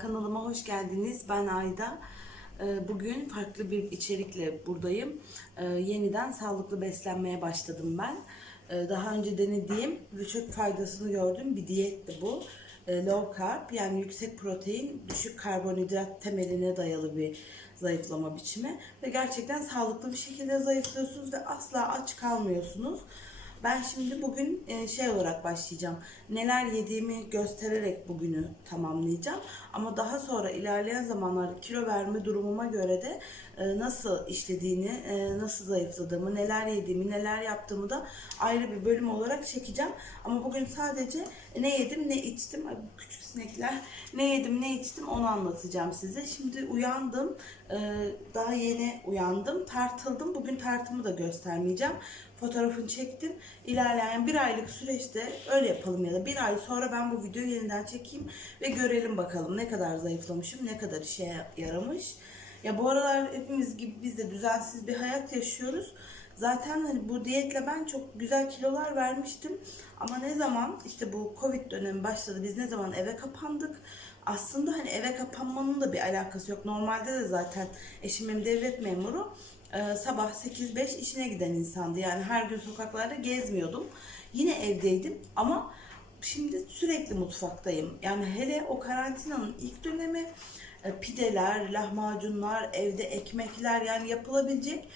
kanalıma hoş geldiniz. Ben Ayda. Ee, Bugün farklı bir içerikle buradayım. Ee, Yeniden sağlıklı beslenmeye başladım ben. Ee, Daha önce denediğim ve çok faydasını gördüğüm bir diyetti bu. Low carb yani yüksek protein, düşük karbonhidrat temeline dayalı bir zayıflama biçimi. Ve gerçekten sağlıklı bir şekilde zayıflıyorsunuz ve asla aç kalmıyorsunuz. Ben şimdi bugün e, şey olarak başlayacağım. Neler yediğimi göstererek bugünü tamamlayacağım. Ama daha sonra ilerleyen zamanlarda kilo verme durumuma göre de e, nasıl işlediğini, e, nasıl zayıfladığımı, neler yediğimi, neler yaptığımı da ayrı bir bölüm olarak çekeceğim. Ama bugün sadece ne yedim, ne içtim, ay küçük sinekler, ne yedim, ne içtim onu anlatacağım size. Şimdi uyandım, daha yeni uyandım, tartıldım. Bugün tartımı da göstermeyeceğim fotoğrafını çektim. İlerleyen bir aylık süreçte öyle yapalım ya da bir ay sonra ben bu videoyu yeniden çekeyim ve görelim bakalım ne kadar zayıflamışım, ne kadar işe yaramış. Ya bu aralar hepimiz gibi biz de düzensiz bir hayat yaşıyoruz. Zaten hani bu diyetle ben çok güzel kilolar vermiştim. Ama ne zaman işte bu Covid dönemi başladı, biz ne zaman eve kapandık. Aslında hani eve kapanmanın da bir alakası yok. Normalde de zaten eşim benim devlet memuru. Ee, sabah 8-5 işine giden insandı. Yani her gün sokaklarda gezmiyordum. Yine evdeydim ama şimdi sürekli mutfaktayım. Yani hele o karantinanın ilk dönemi e, pideler, lahmacunlar, evde ekmekler yani yapılabilecek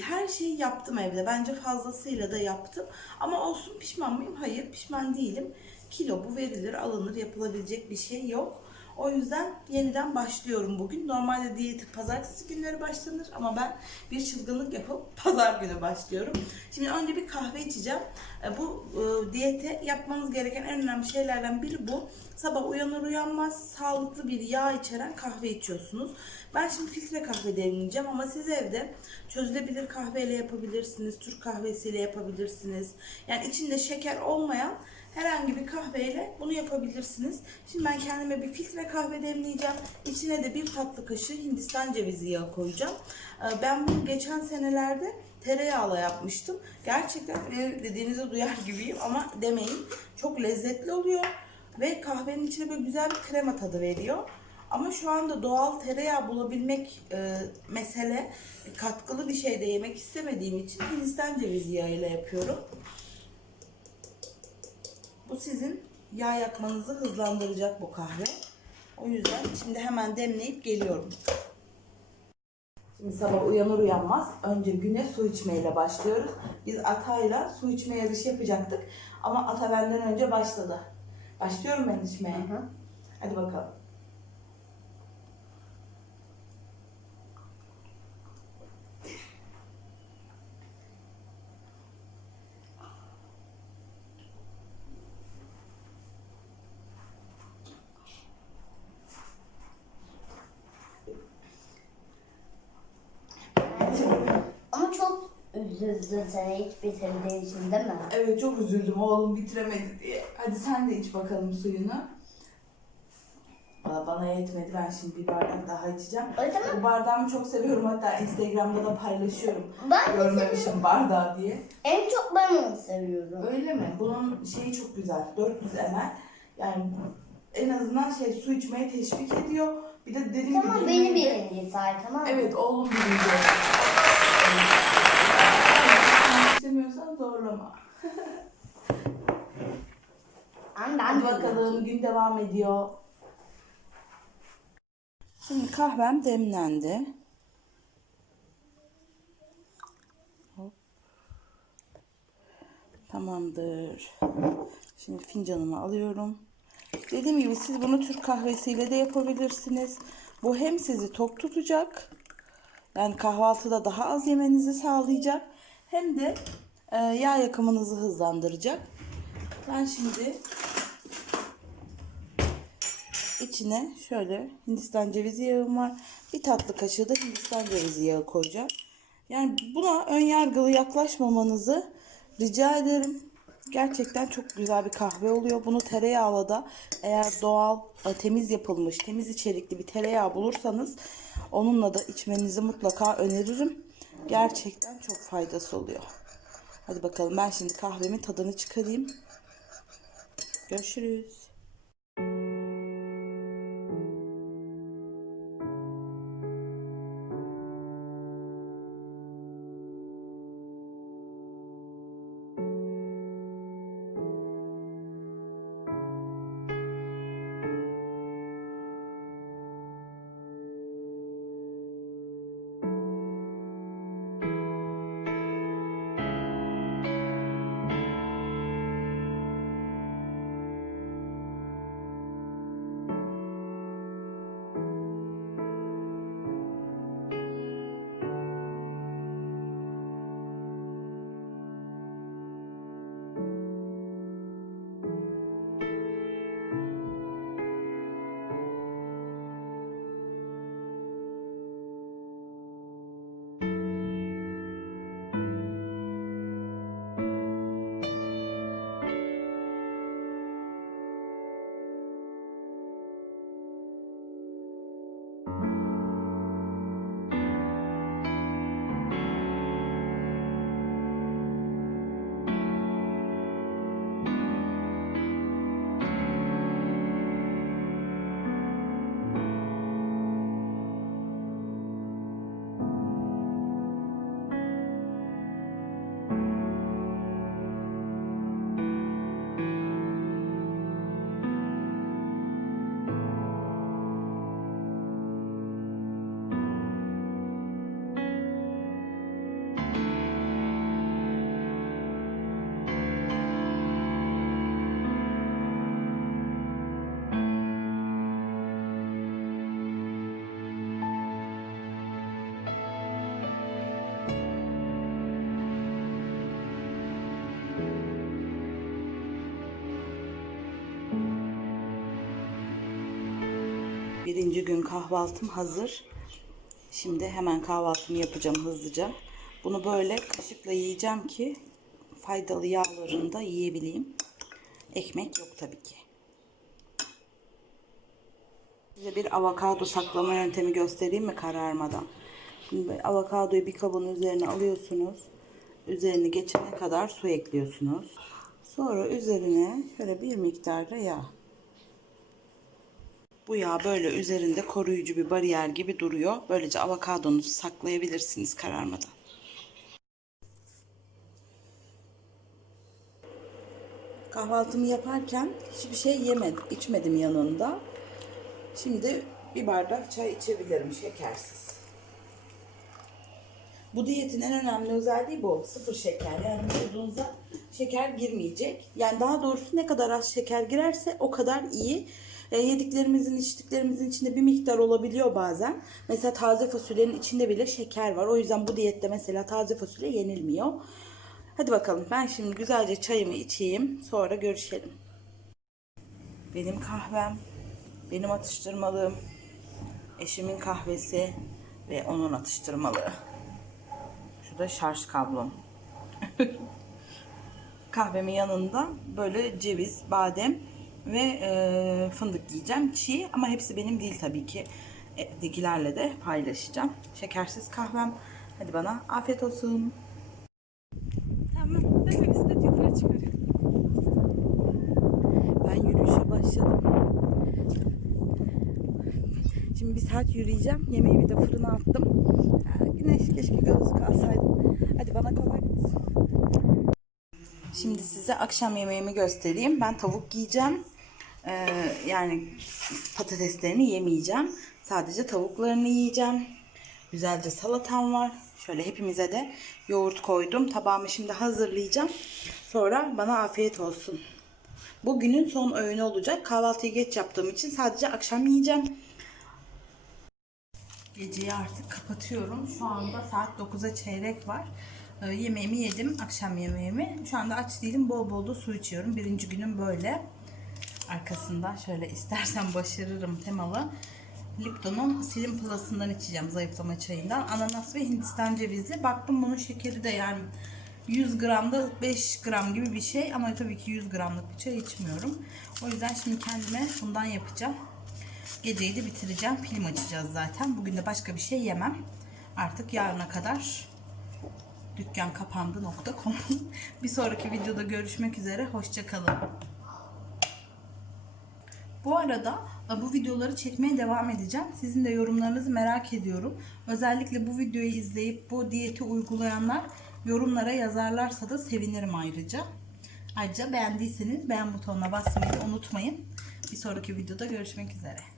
her şeyi yaptım evde. Bence fazlasıyla da yaptım. Ama olsun pişman mıyım? Hayır pişman değilim. Kilo bu verilir, alınır, yapılabilecek bir şey yok. O yüzden yeniden başlıyorum bugün. Normalde diyeti pazartesi günleri başlanır ama ben bir çılgınlık yapıp pazar günü başlıyorum. Şimdi önce bir kahve içeceğim. E, Bu e, diyete yapmanız gereken en önemli şeylerden biri bu. Sabah uyanır uyanmaz sağlıklı bir yağ içeren kahve içiyorsunuz. Ben şimdi filtre kahve demleyeceğim ama siz evde çözülebilir kahveyle yapabilirsiniz. Türk kahvesiyle yapabilirsiniz. Yani içinde şeker olmayan herhangi bir kahveyle bunu yapabilirsiniz. Şimdi ben kendime bir filtre kahve demleyeceğim. İçine de bir tatlı kaşığı Hindistan cevizi yağı koyacağım. Ee, Ben bunu geçen senelerde tereyağla yapmıştım. Gerçekten e, dediğinizi duyar gibiyim ama demeyin. Çok lezzetli oluyor ve kahvenin içine böyle güzel bir krema tadı veriyor. Ama şu anda doğal tereyağı bulabilmek e, mesele katkılı bir şey de yemek istemediğim için Hindistan cevizi yağıyla yapıyorum. Bu sizin yağ yakmanızı hızlandıracak bu kahve. O yüzden şimdi hemen demleyip geliyorum. Şimdi sabah uyanır uyanmaz önce güne su içmeyle başlıyoruz. Biz Atay'la su içme yarışı yapacaktık ama Ata benden önce başladı. Başlıyorum ben içmeye. Hadi bakalım. Ama çok üzüldün seni hiç bitirdiğin için değil mi? Evet çok üzüldüm oğlum bitiremedi diye. Hadi sen de iç bakalım suyunu. Valla bana yetmedi. Ben şimdi bir bardak daha içeceğim. O zaman Bu bardağımı çok seviyorum. Hatta Instagram'da da paylaşıyorum. ben de. Görmemişim bardağı diye. En çok ben onu seviyorum. Öyle mi? Bunun şeyi çok güzel. 400 ml. Yani en azından şey su içmeye teşvik ediyor. Bir de dediğim Tamam gibi... beni birinci say tamam mı? Evet oğlum birinci. Sen istemiyorsan zorlama. Ama ben Hadi bakalım gün devam ediyor. Şimdi kahvem demlendi. Hop. Tamamdır. Şimdi fincanımı alıyorum. Dediğim gibi siz bunu Türk kahvesiyle de yapabilirsiniz. Bu hem sizi tok tutacak. Yani kahvaltıda daha az yemenizi sağlayacak. Hem de e, yağ yakımınızı hızlandıracak. Ben şimdi İçine şöyle Hindistan cevizi yağım var. Bir tatlı kaşığı da Hindistan cevizi yağı koyacağım. Yani buna ön yargılı yaklaşmamanızı rica ederim. Gerçekten çok güzel bir kahve oluyor. Bunu tereyağla da eğer doğal, e, temiz yapılmış, temiz içerikli bir tereyağı bulursanız onunla da içmenizi mutlaka öneririm. Gerçekten çok faydası oluyor. Hadi bakalım ben şimdi kahvemin tadını çıkarayım. Görüşürüz. Birinci gün kahvaltım hazır. Şimdi hemen kahvaltımı yapacağım hızlıca. Bunu böyle kaşıkla yiyeceğim ki faydalı yağlarını da yiyebileyim. Ekmek yok tabii ki. Size bir avokado saklama yöntemi göstereyim mi kararmadan? Şimdi avokadoyu bir kabın üzerine alıyorsunuz. Üzerini geçene kadar su ekliyorsunuz. Sonra üzerine şöyle bir miktarda yağ. Bu yağ böyle üzerinde koruyucu bir bariyer gibi duruyor. Böylece avokadonuzu saklayabilirsiniz kararmadan. Kahvaltımı yaparken hiçbir şey yemedim, içmedim yanında. Şimdi bir bardak çay içebilirim şekersiz. Bu diyetin en önemli özelliği bu. Sıfır şeker. Yani vücudunuza şeker girmeyecek. Yani daha doğrusu ne kadar az şeker girerse o kadar iyi. E, yediklerimizin, içtiklerimizin içinde bir miktar olabiliyor bazen. Mesela taze fasulyenin içinde bile şeker var. O yüzden bu diyette mesela taze fasulye yenilmiyor. Hadi bakalım ben şimdi güzelce çayımı içeyim. Sonra görüşelim. Benim kahvem, benim atıştırmalığım, eşimin kahvesi ve onun atıştırmalığı. Şu da şarj kablom. Kahvemin yanında böyle ceviz, badem ve e, fındık yiyeceğim. Çiğ ama hepsi benim değil tabii ki. Evdekilerle de paylaşacağım. Şekersiz kahvem. Hadi bana afiyet olsun. Tamam. Ben bisiklet yukarı çıkarıyorum. Ben yürüyüşe başladım. Şimdi bir saat yürüyeceğim. Yemeğimi de fırına attım. Güneş keşke gözlük alsaydım. Hadi bana kolay gelsin. Şimdi size akşam yemeğimi göstereyim. Ben tavuk yiyeceğim. Ee, yani patateslerini yemeyeceğim. Sadece tavuklarını yiyeceğim. Güzelce salatam var. Şöyle hepimize de yoğurt koydum. Tabağımı şimdi hazırlayacağım. Sonra bana afiyet olsun. Bugünün son öğünü olacak. Kahvaltıyı geç yaptığım için sadece akşam yiyeceğim. Geceyi artık kapatıyorum. Şu anda saat 9'a çeyrek var. Ee, yemeğimi yedim, akşam yemeğimi. Şu anda aç değilim, bol bol da su içiyorum. Birinci günüm böyle. Arkasından şöyle istersen başarırım temalı. Lipton'un Slim Plus'ından içeceğim zayıflama çayından. Ananas ve Hindistan cevizli. Baktım bunun şekeri de yani 100 gramda 5 gram gibi bir şey. Ama tabii ki 100 gramlık bir çay içmiyorum. O yüzden şimdi kendime bundan yapacağım. Geceyi de bitireceğim. Film açacağız zaten. Bugün de başka bir şey yemem. Artık yarına kadar dükkan kapandı.com Bir sonraki videoda görüşmek üzere. Hoşçakalın. Bu arada e, bu videoları çekmeye devam edeceğim. Sizin de yorumlarınızı merak ediyorum. Özellikle bu videoyu izleyip bu diyeti uygulayanlar yorumlara yazarlarsa da sevinirim ayrıca. Ayrıca beğendiyseniz beğen butonuna basmayı unutmayın. Bir sonraki videoda görüşmek üzere.